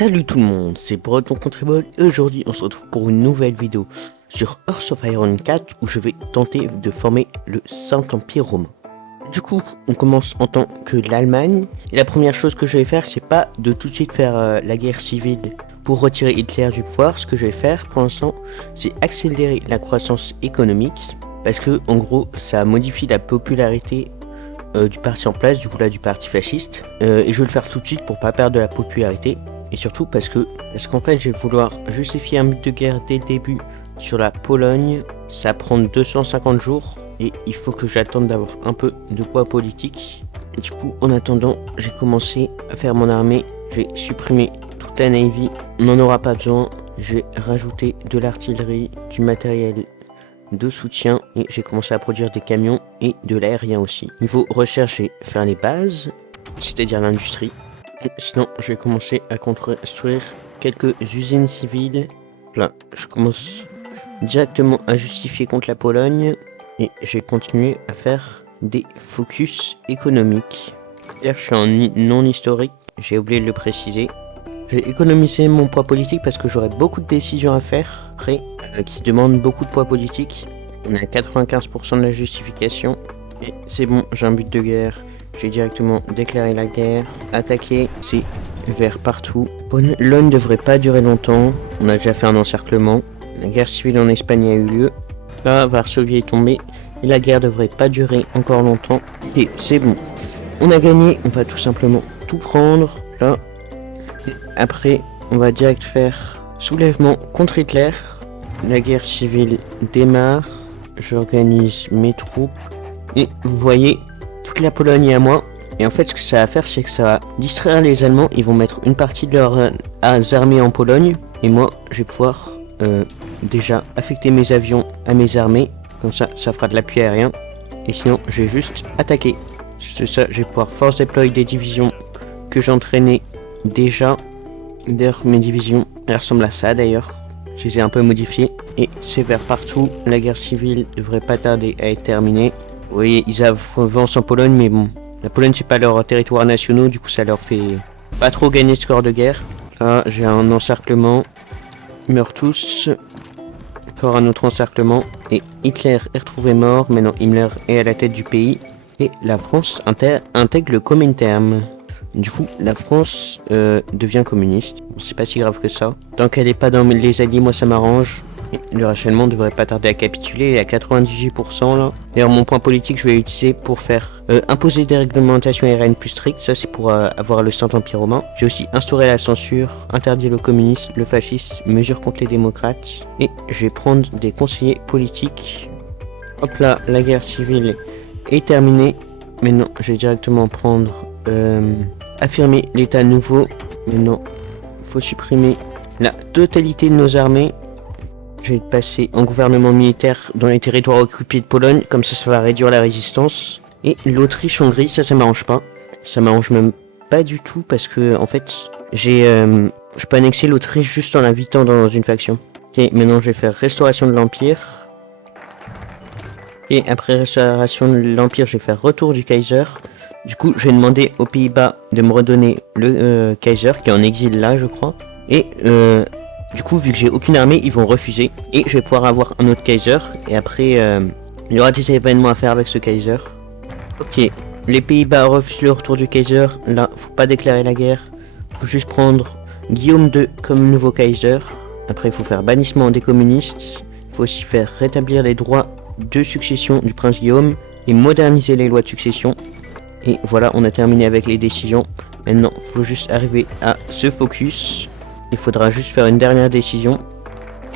Salut tout le monde, c'est Breton Contribol et aujourd'hui on se retrouve pour une nouvelle vidéo sur Hearts of Iron 4 où je vais tenter de former le Saint-Empire romain. Du coup, on commence en tant que l'Allemagne et la première chose que je vais faire, c'est pas de tout de suite faire la guerre civile pour retirer Hitler du pouvoir. Ce que je vais faire pour l'instant, c'est accélérer la croissance économique parce que en gros, ça modifie la popularité du parti en place, du coup là du parti fasciste, et je vais le faire tout de suite pour pas perdre de la popularité. Et surtout parce qu'en fait je vais vouloir justifier un but de guerre dès le début sur la Pologne. Ça prend 250 jours et il faut que j'attende d'avoir un peu de poids politique. Et du coup en attendant j'ai commencé à faire mon armée. J'ai supprimé toute la Navy, on n'en aura pas besoin. J'ai rajouté de l'artillerie, du matériel de soutien et j'ai commencé à produire des camions et de l'aérien aussi. Niveau recherche, je vais faire les bases, c'est-à-dire l'industrie. Sinon, je vais commencer à construire quelques usines civiles. Là, je commence directement à justifier contre la Pologne. Et je vais continuer à faire des focus économiques. D'ailleurs, je suis en non historique, j'ai oublié de le préciser. J'ai économisé mon poids politique parce que j'aurai beaucoup de décisions à faire après, qui demandent beaucoup de poids politique. On est à 95% de la justification. Et c'est bon, j'ai un but de guerre. Je vais directement déclarer la guerre, attaquer, c'est vers partout. L'ONU ne devrait pas durer longtemps, on a déjà fait un encerclement. La guerre civile en Espagne a eu lieu. Là, Varsovie est tombée et la guerre devrait pas durer encore longtemps. Et c'est bon, on a gagné, on va tout simplement tout prendre. Là, et après, on va direct faire soulèvement contre Hitler. La guerre civile démarre, j'organise mes troupes et vous voyez, toute la Pologne est à moi. Et en fait ce que ça va faire, c'est que ça va distraire les Allemands. Ils vont mettre une partie de leurs armées en Pologne. Et moi je vais pouvoir déjà affecter mes avions à mes armées. Comme ça, ça fera de l'appui aérien. Et sinon je vais juste attaquer. C'est ça, je vais pouvoir force déployer des divisions que j'entraînais déjà. D'ailleurs mes divisions, elles ressemblent à ça d'ailleurs. Je les ai un peu modifiées. Et c'est vers partout. La guerre civile devrait pas tarder à être terminée. Vous voyez, ils avancent en Pologne, mais bon, la Pologne c'est pas leur territoire national, du coup ça leur fait pas trop gagner ce score de guerre. Là, j'ai un encerclement, ils meurent tous. Encore un autre encerclement, et Hitler est retrouvé mort, maintenant Himmler est à la tête du pays, et la France intègre le Comintern. Du coup, la France devient communiste, bon, c'est pas si grave que ça. Tant qu'elle est pas dans les alliés, moi ça m'arrange. Le rachèvement devrait pas tarder à capituler, il est à 98% là. D'ailleurs mon point politique je vais l'utiliser pour faire imposer des réglementations aériennes plus strictes, ça c'est pour avoir le Saint-Empire romain. J'ai aussi instauré la censure, interdit le communisme, le fascisme, mesures contre les démocrates. Et je vais prendre des conseillers politiques. Hop là, la guerre civile est terminée. Maintenant je vais directement prendre, affirmer l'état nouveau. Maintenant il faut supprimer la totalité de nos armées. Je vais passer en gouvernement militaire dans les territoires occupés de Pologne, comme ça va réduire la résistance. Et l'Autriche-Hongrie, ça m'arrange pas. Ça m'arrange même pas du tout parce que en fait, je peux annexer l'Autriche juste en l'invitant dans une faction. Ok, maintenant je vais faire restauration de l'Empire. Et après restauration de l'Empire, je vais faire retour du Kaiser. Du coup, je vais demander aux Pays-Bas de me redonner le Kaiser qui est en exil là, je crois. Et du coup, vu que j'ai aucune armée, ils vont refuser. Et je vais pouvoir avoir un autre Kaiser. Et après, il y aura des événements à faire avec ce Kaiser. Ok, les Pays-Bas refusent le retour du Kaiser. Là, faut pas déclarer la guerre. Faut juste prendre Guillaume II comme nouveau Kaiser. Après, il faut faire bannissement des communistes. Il faut aussi faire rétablir les droits de succession du prince Guillaume. Et moderniser les lois de succession. Et voilà, on a terminé avec les décisions. Maintenant, il faut juste arriver à ce focus. Il faudra juste faire une dernière décision.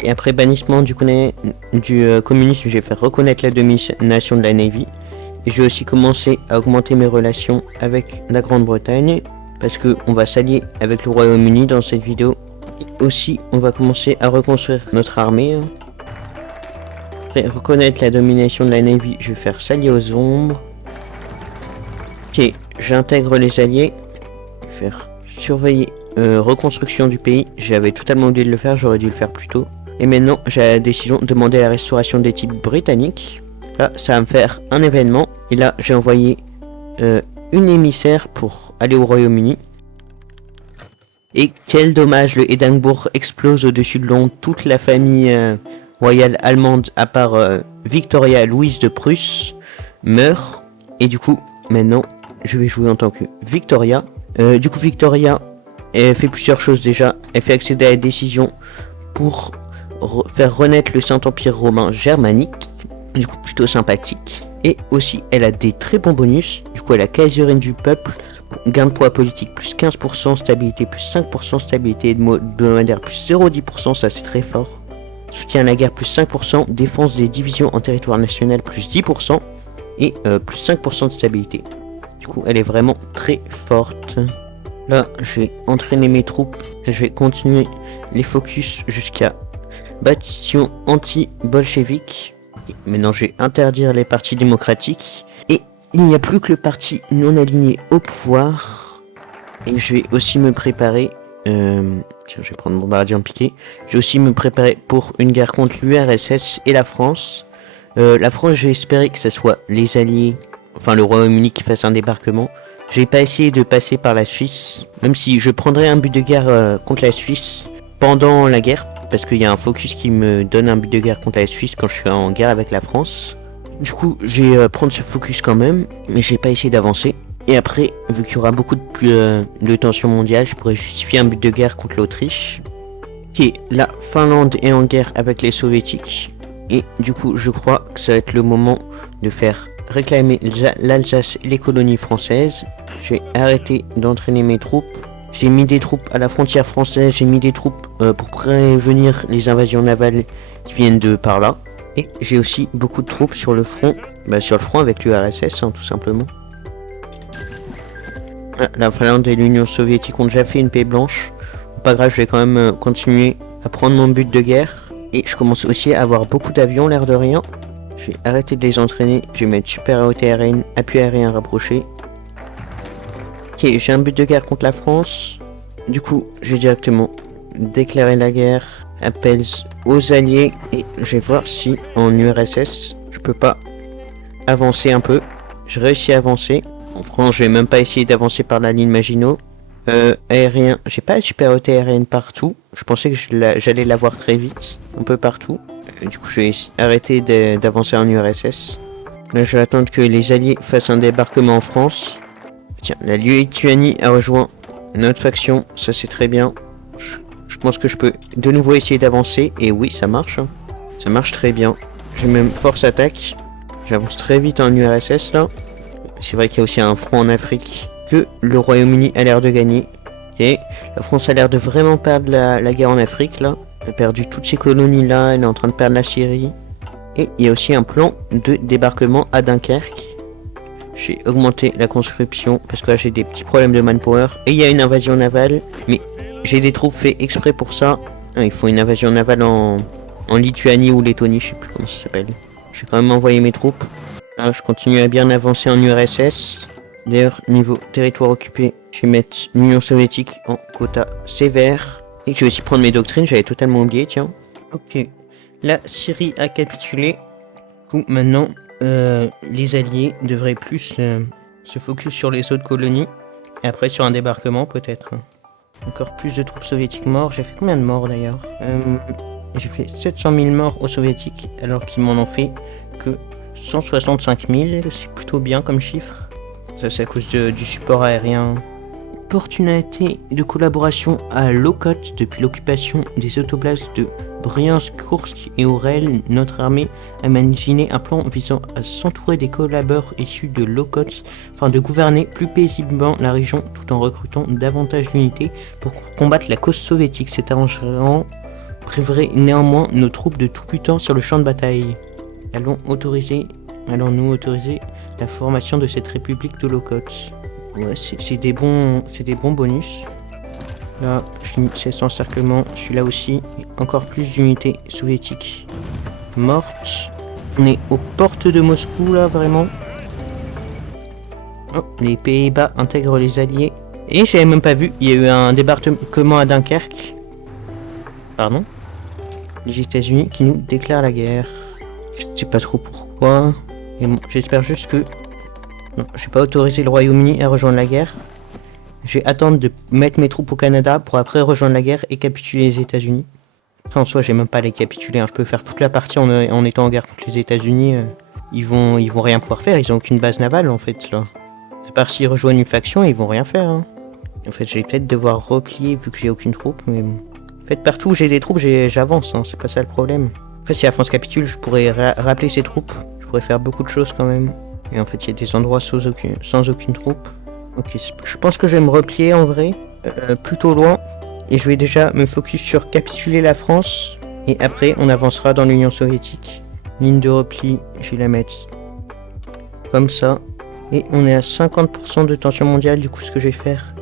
Et après bannissement du communisme, je vais faire reconnaître la domination de la Navy. Et je vais aussi commencer à augmenter mes relations avec la Grande-Bretagne. Parce qu'on va s'allier avec le Royaume-Uni dans cette vidéo. Et aussi, on va commencer à reconstruire notre armée. Après reconnaître la domination de la Navy, je vais faire s'allier aux ombres. Ok, j'intègre les alliés. Faire surveiller. Reconstruction du pays, j'avais totalement oublié de le faire, j'aurais dû le faire plus tôt. Et maintenant, j'ai la décision de demander la restauration des types britanniques. Là, ça va me faire un événement. Et là, j'ai envoyé une émissaire pour aller au Royaume-Uni. Et quel dommage, le Édimbourg explose au-dessus de Londres. Toute la famille royale allemande, à part Victoria Louise de Prusse, meurt. Et du coup, maintenant, je vais jouer en tant que Victoria. Du coup, Victoria, elle fait plusieurs choses déjà. Elle fait accéder à la décision pour faire renaître le Saint-Empire romain germanique. Du coup, plutôt sympathique. Et aussi, elle a des très bons bonus. Du coup, elle a Kaiserin du peuple. Gain de poids politique plus 15%, stabilité plus 5%, stabilité hebdomadaire plus 0,10%, ça c'est très fort. Soutien à la guerre plus 5%, défense des divisions en territoire national plus 10% et plus 5% de stabilité. Du coup elle est vraiment très forte. Là je vais entraîner mes troupes, je vais continuer les focus jusqu'à bâtiment anti-bolchevique. Maintenant je vais interdire les partis démocratiques. Et il n'y a plus que le parti non aligné au pouvoir. Et je vais aussi me préparer... tiens, je vais prendre mon bombardier en piqué. Je vais aussi me préparer pour une guerre contre l'URSS et la France. La France, j'ai espéré que ce soit les Alliés, enfin le Royaume-Uni qui fasse un débarquement. J'ai pas essayé de passer par la Suisse, même si je prendrais un but de guerre contre la Suisse pendant la guerre. Parce qu'il y a un focus qui me donne un but de guerre contre la Suisse quand je suis en guerre avec la France. Du coup, je vais prendre ce focus quand même, mais j'ai pas essayé d'avancer. Et après, vu qu'il y aura beaucoup de tensions mondiales, je pourrais justifier un but de guerre contre l'Autriche. Ok, la Finlande est en guerre avec les Soviétiques. Et du coup, je crois que ça va être le moment de faire réclamer l'Alsace et les colonies françaises. J'ai arrêté d'entraîner mes troupes. J'ai mis des troupes à la frontière française, j'ai mis des troupes pour prévenir les invasions navales qui viennent de par là. Et j'ai aussi beaucoup de troupes sur le front, avec l'URSS, tout simplement. La Finlande et l'Union soviétique ont déjà fait une paix blanche. Pas grave, je vais quand même continuer à prendre mon but de guerre. Et je commence aussi à avoir beaucoup d'avions, l'air de rien. Je vais arrêter de les entraîner. Je vais mettre supériorité aérienne, appui aérien rapproché. Ok, j'ai un but de guerre contre la France. Du coup, je vais directement déclarer la guerre. Appels aux alliés. Et je vais voir si en URSS, je peux pas avancer un peu. Je réussis à avancer. En France, je vais même pas essayer d'avancer par la ligne Maginot. Aérien, j'ai pas la supériorité aérienne partout. Je pensais que j'allais l'avoir très vite, un peu partout. Du coup, je vais arrêter d'avancer en URSS. Là, je vais attendre que les alliés fassent un débarquement en France. Tiens, la Lituanie a rejoint notre faction, ça c'est très bien. Je pense que je peux de nouveau essayer d'avancer. Et oui, ça marche. Ça marche très bien. J'ai même force attaque. J'avance très vite en URSS là. C'est vrai qu'il y a aussi un front en Afrique que le Royaume-Uni a l'air de gagner. Et la France a l'air de vraiment perdre la guerre en Afrique là. Elle a perdu toutes ses colonies là, elle est en train de perdre la Syrie. Et il y a aussi un plan de débarquement à Dunkerque. J'ai augmenté la conscription parce que là j'ai des petits problèmes de manpower. Et il y a une invasion navale, mais j'ai des troupes fait exprès pour ça. Il faut une invasion navale en Lituanie ou Lettonie, je sais plus comment ça s'appelle. J'ai quand même envoyé mes troupes. Là, je continue à bien avancer en URSS. D'ailleurs, niveau territoire occupé, je vais mettre l'Union soviétique en quota sévère. Et je vais aussi prendre mes doctrines, j'avais totalement oublié, tiens. Ok, la Syrie a capitulé. Du coup, maintenant, les alliés devraient plus se focus sur les autres colonies. Et après sur un débarquement, peut-être. Encore plus de troupes soviétiques morts. J'ai fait combien de morts d'ailleurs? J'ai fait 700 000 morts aux soviétiques, alors qu'ils m'en ont fait que 165 000. C'est plutôt bien comme chiffre. Ça, c'est à cause du support aérien. Opportunité de collaboration à Lokot depuis l'occupation des autoblasts de Bryansk, Kursk et Orel. Notre armée a imaginé un plan visant à s'entourer des collaborateurs issus de Lokot afin de gouverner plus paisiblement la région tout en recrutant davantage d'unités pour combattre la cause soviétique. Cet arrangement priverait néanmoins nos troupes de tout butin sur le champ de bataille. Allons-nous autoriser la formation de cette république de Lokot? Ouais, c'est des bons bonus. Là, je suis 16 encerclements, je suis là aussi. Encore plus d'unités soviétiques mortes. On est aux portes de Moscou là, vraiment. Oh, les Pays-Bas intègrent les alliés. Et j'avais même pas vu, il y a eu un débarquement à Dunkerque. Pardon. Les États-Unis qui nous déclarent la guerre. Je sais pas trop pourquoi. Mais bon, j'espère juste que... Non, j'ai pas autorisé le Royaume-Uni à rejoindre la guerre. Je vais attendre de mettre mes troupes au Canada pour après rejoindre la guerre et capituler les États-Unis. Enfin, en soi, j'ai même pas à les capituler. Hein. Je peux faire toute la partie en étant en guerre contre les États-Unis. Ils vont rien pouvoir faire. Ils ont aucune base navale en fait là. À part s'ils rejoignent une faction, ils vont rien faire. Hein. En fait, je vais peut-être devoir replier vu que j'ai aucune troupe. Mais bon. En fait, partout où j'ai des troupes, j'avance. Hein. C'est pas ça le problème. Après, si la France capitule, je pourrais rappeler ses troupes. Je pourrais faire beaucoup de choses quand même. Et en fait, il y a des endroits sans aucune troupe. Ok, je pense que je vais me replier en vrai. Plutôt loin. Et je vais déjà me focus sur capituler la France. Et après, on avancera dans l'Union soviétique. Ligne de repli, je vais la mettre comme ça. Et on est à 50% de tension mondiale. Du coup, ce que je vais faire,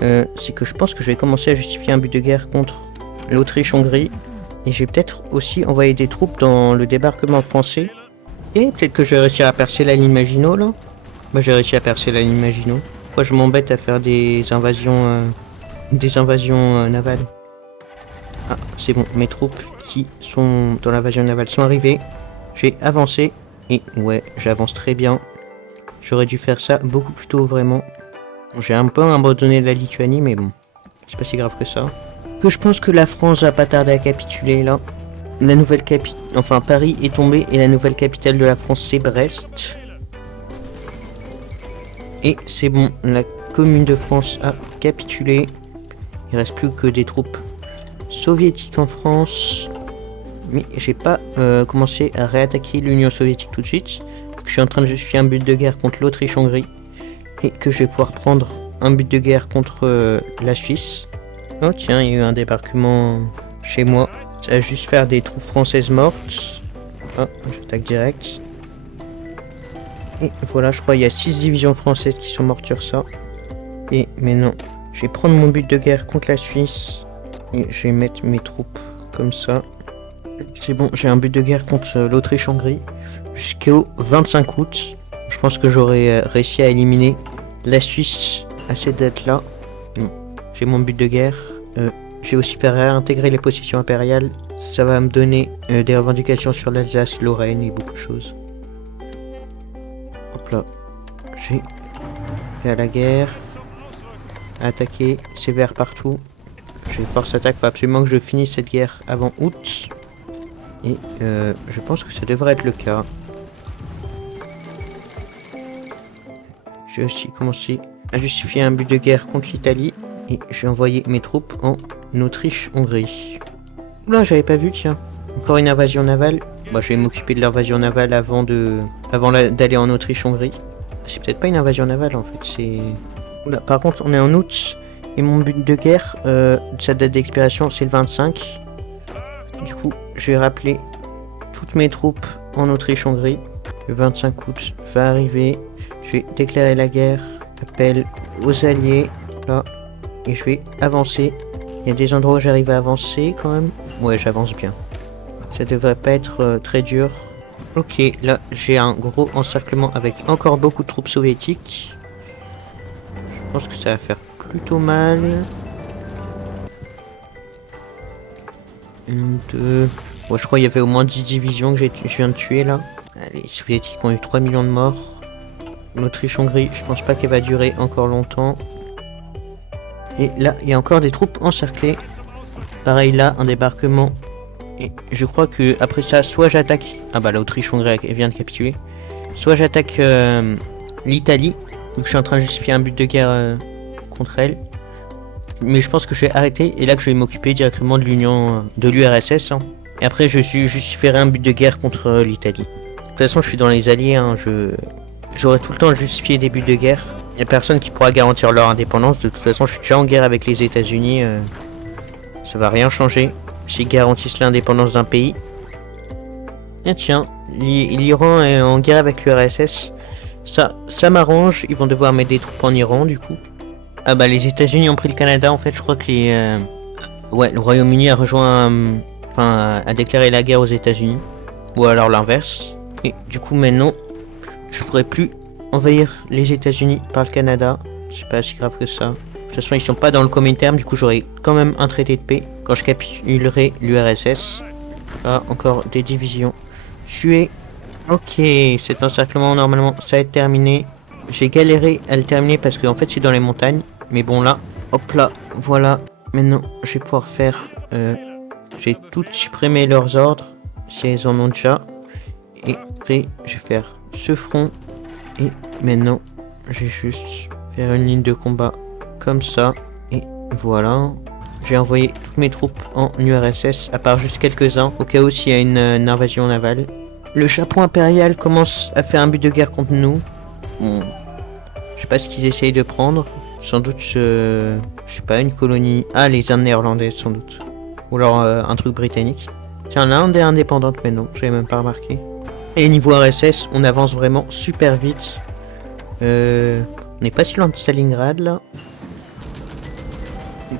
c'est que je pense que je vais commencer à justifier un but de guerre contre l'Autriche-Hongrie. Et je vais peut-être aussi envoyer des troupes dans le débarquement français. Et peut-être que je vais réussir à percer la ligne Maginot, là. Bah, j'ai réussi à percer la ligne Maginot. Pourquoi je m'embête à faire des invasions navales? Ah, c'est bon, mes troupes qui sont dans l'invasion navale sont arrivées. J'ai avancé. Et ouais, j'avance très bien. J'aurais dû faire ça beaucoup plus tôt, vraiment. J'ai un peu abandonné la Lituanie, mais bon. C'est pas si grave que ça. Que je pense que la France va pas tarder à capituler, là. La nouvelle capitale... Enfin, Paris est tombé et la nouvelle capitale de la France, c'est Brest. Et c'est bon, la commune de France a capitulé. Il reste plus que des troupes soviétiques en France. Mais j'ai pas commencé à réattaquer l'Union soviétique tout de suite. Je suis en train de justifier un but de guerre contre l'Autriche-Hongrie. Et que je vais pouvoir prendre un but de guerre contre la Suisse. Oh tiens, il y a eu un débarquement chez moi. Ça va juste faire des troupes françaises mortes. Ah, j'attaque direct. Et voilà, je crois qu'il y a 6 divisions françaises qui sont mortes sur ça. Et maintenant, je vais prendre mon but de guerre contre la Suisse. Et je vais mettre mes troupes comme ça. C'est bon, j'ai un but de guerre contre l'Autriche-Hongrie. Jusqu'au 25 août. Je pense que j'aurai réussi à éliminer la Suisse à cette date-là. J'ai mon but de guerre. J'ai aussi réintégrer les possessions impériales. Ça va me donner des revendications sur l'Alsace, Lorraine et beaucoup de choses. Hop là. J'ai fait à la guerre. Attaquer, sévère partout. J'ai force attaque. Faut absolument que je finisse cette guerre avant août. Et je pense que ça devrait être le cas. J'ai aussi commencé à justifier un but de guerre contre l'Italie. Et j'ai envoyé mes troupes en Autriche-Hongrie. Oula, j'avais pas vu, tiens. Encore une invasion navale. Bah, je vais m'occuper de l'invasion navale avant d'aller en Autriche-Hongrie. C'est peut-être pas une invasion navale, en fait, c'est... Oula, par contre, on est en août. Et mon but de guerre, sa date d'expiration, c'est le 25. Du coup, je vais rappeler toutes mes troupes en Autriche-Hongrie. Le 25 août va arriver. Je vais déclarer la guerre. Appel aux alliés. Là. Et je vais avancer. Il y a des endroits où j'arrive à avancer quand même. Ouais, j'avance bien. Ça devrait pas être très dur. Ok, là j'ai un gros encerclement avec encore beaucoup de troupes soviétiques. Je pense que ça va faire plutôt mal. 1, 2... Ouais, je crois qu'il y avait au moins 10 divisions que je viens de tuer là. Les soviétiques ont eu 3 millions de morts. L'Autriche-Hongrie, je pense pas qu'elle va durer encore longtemps. Et là, il y a encore des troupes encerclées. Pareil là, un débarquement. Et je crois que après ça, soit j'attaque... Ah bah l'Autriche-Hongrie vient de capituler. Soit j'attaque l'Italie. Donc je suis en train de justifier un but de guerre contre elle. Mais je pense que je vais arrêter. Et là que je vais m'occuper directement de l'URSS. Hein. Et après je justifierai un but de guerre contre l'Italie. De toute façon je suis dans les alliés. Hein. J'aurai tout le temps à justifier des buts de guerre. Il n'y a personne qui pourra garantir leur indépendance. De toute façon, je suis déjà en guerre avec les États-Unis. Ça va rien changer s'ils garantissent l'indépendance d'un pays. Et tiens, l'Iran est en guerre avec l'URSS. Ça m'arrange. Ils vont devoir mettre des troupes en Iran, du coup. Ah bah, les États-Unis ont pris le Canada. En fait, je crois que ouais, le Royaume-Uni a rejoint... a déclaré la guerre aux États-Unis. Ou alors l'inverse. Et du coup, maintenant, je pourrais plus envahir les États-Unis par le Canada. C'est pas si grave que ça. De toute façon, ils sont pas dans le Comintern, du coup, j'aurai quand même un traité de paix quand je capitulerai l'URSS. Ah, encore des divisions tuées. Ok, cet encerclement, normalement, ça va être terminé. J'ai galéré à le terminer parce que, en fait, c'est dans les montagnes. Mais bon là, hop là, voilà. Maintenant, je vais pouvoir faire... j'ai tout supprimé leurs ordres, si elles en ont déjà. Et après, je vais faire ce front. Et maintenant, je vais juste faire une ligne de combat comme ça. Et voilà. J'ai envoyé toutes mes troupes en URSS, à part juste quelques-uns, au cas où s'il y a une invasion navale. Le Japon impérial commence à faire un but de guerre contre nous. Bon, je sais pas ce qu'ils essayent de prendre. Sans doute, je sais pas, une colonie... Ah, les Indes néerlandaises, sans doute. Ou alors un truc britannique. Tiens, l'Inde est indépendante, mais non, j'avais même pas remarqué. Et niveau RSS, on avance vraiment super vite. On n'est pas si loin de Stalingrad, là.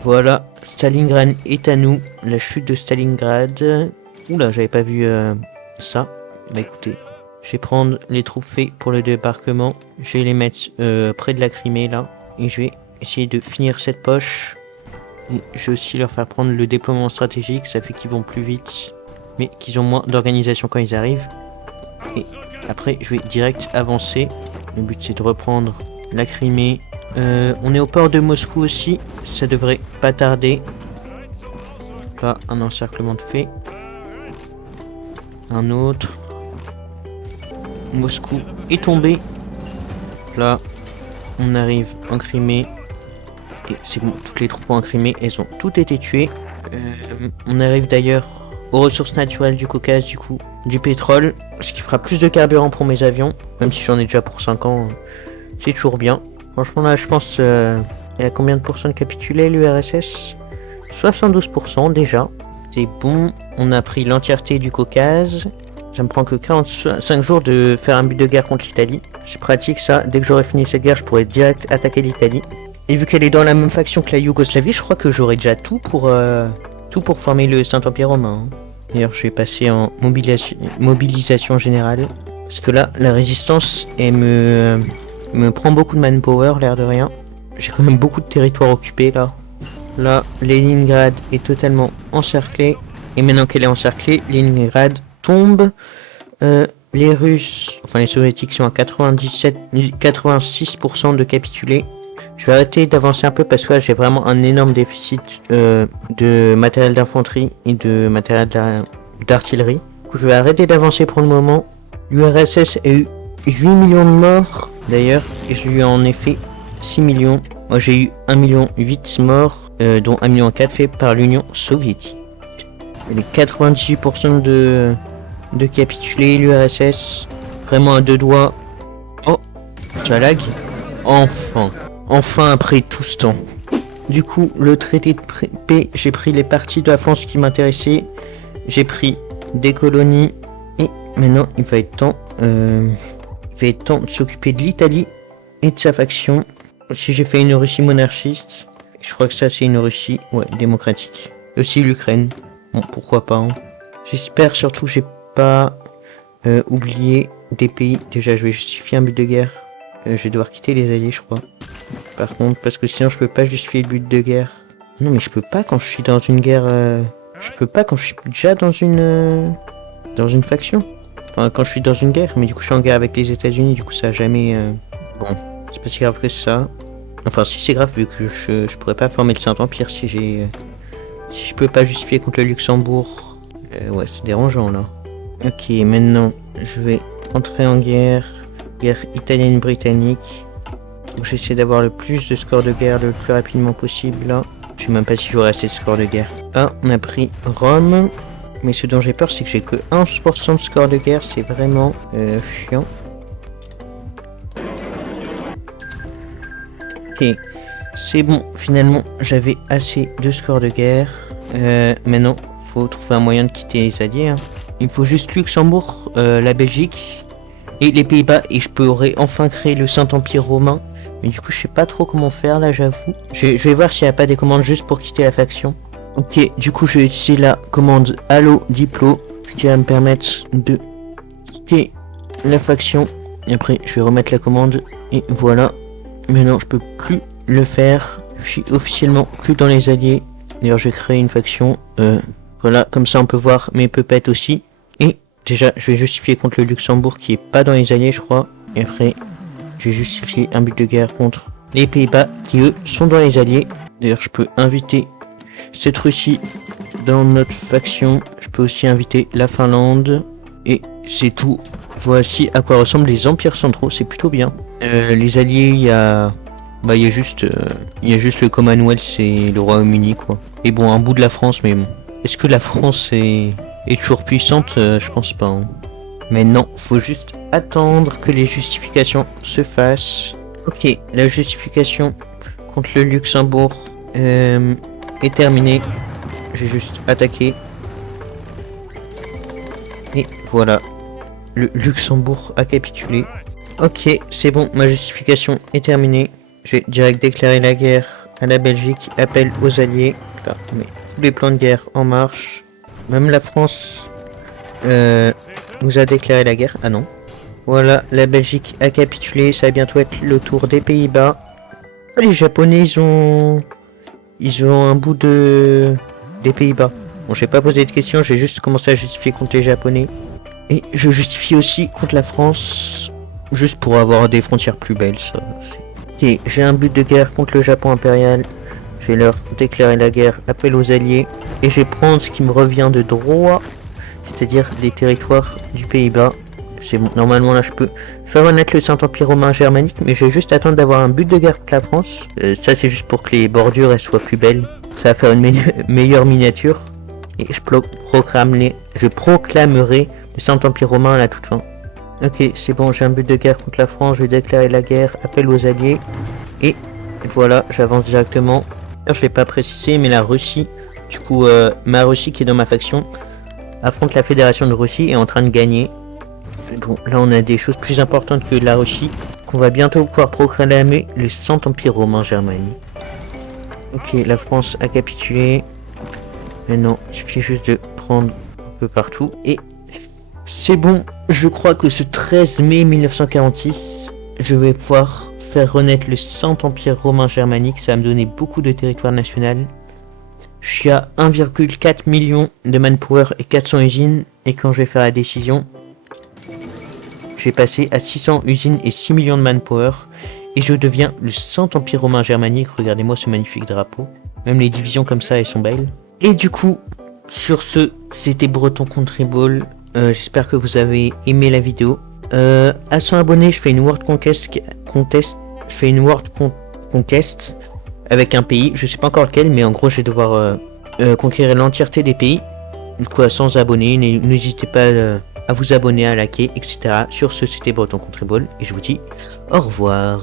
Voilà, Stalingrad est à nous. La chute de Stalingrad. Oula, j'avais pas vu ça. Bah écoutez, je vais prendre les troupes faites pour le débarquement. Je vais les mettre près de la Crimée, là. Et je vais essayer de finir cette poche. Et je vais aussi leur faire prendre le déploiement stratégique. Ça fait qu'ils vont plus vite, mais qu'ils ont moins d'organisation quand ils arrivent. Et après, je vais direct avancer. Le but, c'est de reprendre la Crimée. On est au port de Moscou aussi. Ça devrait pas tarder. Là, un encerclement de fait. Un autre. Moscou est tombé. Là, on arrive en Crimée. Et c'est bon, toutes les troupes en Crimée, elles ont toutes été tuées. On arrive d'ailleurs aux ressources naturelles du Caucase, du coup, du pétrole. Ce qui fera plus de carburant pour mes avions. Même si j'en ai déjà pour 5 ans, c'est toujours bien. Franchement, là, je pense... il y a combien de pourcents de capitulés, l'URSS? 72% déjà. C'est bon. On a pris l'entièreté du Caucase. Ça me prend que 45 jours de faire un but de guerre contre l'Italie. C'est pratique, ça. Dès que j'aurai fini cette guerre, je pourrai direct attaquer l'Italie. Et vu qu'elle est dans la même faction que la Yougoslavie, je crois que j'aurai déjà tout pour former le Saint-Empire romain. D'ailleurs, je vais passer en mobilisation générale. Parce que là, la résistance, elle me prend beaucoup de manpower, l'air de rien. J'ai quand même beaucoup de territoire occupé, là. Là, Leningrad est totalement encerclée. Et maintenant qu'elle est encerclée, Leningrad tombe. Les Russes, enfin les Soviétiques sont à 86% de capitulés. Je vais arrêter d'avancer un peu parce que là j'ai vraiment un énorme déficit de matériel d'infanterie et de matériel d'artillerie. Je vais arrêter d'avancer pour le moment. L'URSS a eu 8 millions de morts d'ailleurs et j'ai eu en effet 6 millions. Moi j'ai eu 1,8 million morts, dont 1,4 million fait par l'Union soviétique. Et les 98% de capituler l'URSS. Vraiment à deux doigts. Oh, ça lag. Enfin après tout ce temps. Du coup, le traité de paix, j'ai pris les parties de la France qui m'intéressaient. J'ai pris des colonies. Et maintenant, il va être temps de s'occuper de l'Italie et de sa faction. Si j'ai fait une Russie monarchiste, je crois que ça c'est une Russie démocratique. Et aussi l'Ukraine. Bon, pourquoi pas. Hein. J'espère surtout que j'ai pas oublié des pays. Déjà, je vais justifier un but de guerre. Je vais devoir quitter les alliés, je crois. Par contre, parce que sinon je peux pas justifier le but de guerre. Non, mais je peux pas quand je suis dans une guerre. Je peux pas quand je suis déjà dans une faction. Enfin, quand je suis dans une guerre, mais du coup je suis en guerre avec les États-Unis, du coup ça a jamais. Bon, c'est pas si grave que ça. Enfin, si c'est grave vu que je pourrais pas former le Saint-Empire si je peux pas justifier contre le Luxembourg. Ouais, c'est dérangeant là. Ok, maintenant je vais entrer en guerre italienne-britannique. Donc j'essaie d'avoir le plus de score de guerre le plus rapidement possible là. Je sais même pas si j'aurai assez de score de guerre. Ah, on a pris Rome. Mais ce dont j'ai peur, c'est que j'ai que 11% de score de guerre. C'est vraiment chiant. Ok, c'est bon. Finalement, j'avais assez de score de guerre. Maintenant, faut trouver un moyen de quitter les alliés. Hein. Il faut juste Luxembourg, la Belgique et les Pays-Bas. Et je pourrais enfin créer le Saint-Empire romain. Mais du coup, je sais pas trop comment faire là, j'avoue. Je vais voir s'il n'y a pas des commandes juste pour quitter la faction. Ok, du coup, je vais utiliser la commande Allo Diplo, ce qui va me permettre de quitter la faction. Et après, je vais remettre la commande. Et voilà. Maintenant, je peux plus le faire. Je suis officiellement plus dans les alliés. D'ailleurs, je vais créer une faction. Voilà, comme ça, on peut voir mes puppets aussi. Et déjà, je vais justifier contre le Luxembourg qui est pas dans les alliés, je crois. Et après, je vais justifier un but de guerre contre les Pays-Bas qui eux sont dans les alliés. D'ailleurs je peux inviter cette Russie dans notre faction. Je peux aussi inviter la Finlande. Et c'est tout. Voici à quoi ressemblent les empires centraux, c'est plutôt bien. Les alliés, il y a juste le Commonwealth et le Royaume-Uni quoi. Et bon, un bout de la France, mais bon. Est-ce que la France est toujours puissante? Je pense pas. Hein. Mais non, faut juste attendre que les justifications se fassent. Ok, la justification contre le Luxembourg est terminée. J'ai juste attaqué. Et voilà. Le Luxembourg a capitulé. Ok, c'est bon, ma justification est terminée. Je vais direct déclarer la guerre à la Belgique. Appel aux alliés. Là, on met tous les plans de guerre en marche. Même la France nous a déclaré la guerre. Ah non. Voilà, la Belgique a capitulé. Ça va bientôt être le tour des Pays-Bas. Les Japonais, ils ont un bout des Pays-Bas. Bon, j'ai pas posé de questions, j'ai juste commencé à justifier contre les Japonais. Et je justifie aussi contre la France, juste pour avoir des frontières plus belles, ça. Ok, j'ai un but de guerre contre le Japon impérial. Je vais leur déclarer la guerre, appel aux alliés. Et je vais prendre ce qui me revient de droit, c'est-à-dire les territoires du Pays-Bas. C'est bon, normalement là je peux faire renaître le Saint-Empire romain germanique, mais je vais juste attendre d'avoir un but de guerre contre la France. Ça c'est juste pour que les bordures elles soient plus belles. Ça va faire une meilleure miniature. Et je proclamerai le Saint-Empire romain à la toute fin. Ok, c'est bon, j'ai un but de guerre contre la France, je vais déclarer la guerre, appel aux alliés. Et voilà, j'avance directement. Alors, je l'ai pas précisé, mais la Russie, du coup, ma Russie qui est dans ma faction, affronte la Fédération de Russie et est en train de gagner. Bon, là on a des choses plus importantes que la Russie, qu'on va bientôt pouvoir proclamer le Saint-Empire romain germanique. Ok, la France a capitulé. Maintenant, il suffit juste de prendre un peu partout. Et c'est bon, je crois que ce 13 mai 1946, je vais pouvoir faire renaître le Saint-Empire romain germanique. Ça va me donner beaucoup de territoire national. Je suis à 1,4 million de manpower et 400 usines. Et quand je vais faire la décision, je vais passer à 600 usines et 6 millions de manpower. Et je deviens le Saint-Empire romain germanique. Regardez-moi ce magnifique drapeau. Même les divisions comme ça, elles sont belles. Et du coup, sur ce, c'était Breton Country Ball. J'espère que vous avez aimé la vidéo. À 100 abonnés, je fais une World Conquest avec un pays. Je sais pas encore lequel, mais en gros, je vais devoir conquérir l'entièreté des pays. Du coup, à 100 abonnés, n'hésitez pas à vous abonner, à liker, etc. Sur ce, c'était Breton Country Ball et je vous dis au revoir.